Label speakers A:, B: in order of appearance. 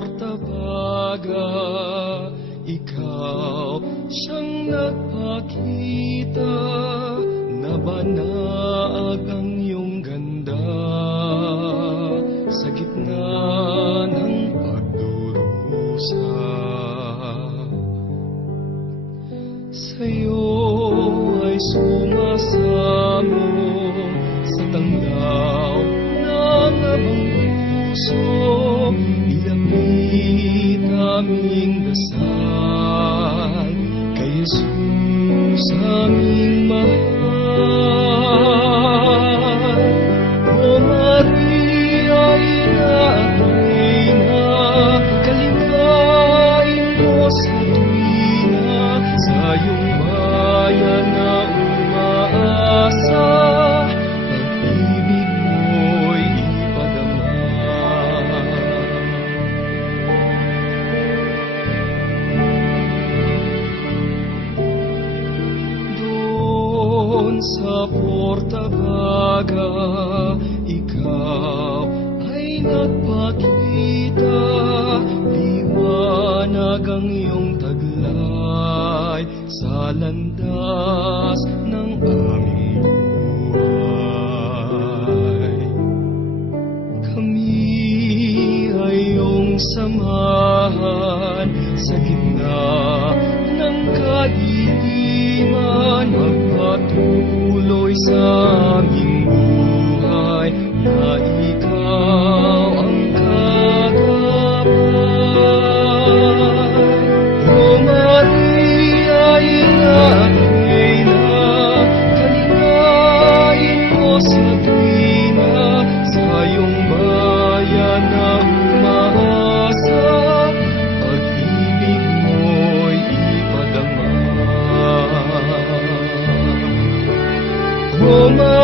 A: Ortabaga, ikaw siyang nagpakita na banaag ang iyong ganda sa gitna ng pagdurusa. Sa'yo ay sumasamo sa tanglaw ng abang puso. 예수 사랑만 Portabaga, ikaw ay nagpakita, liwanag ang iyong taglay sa landas ng aming buhay. Kami ay iyong samahan sa gitna always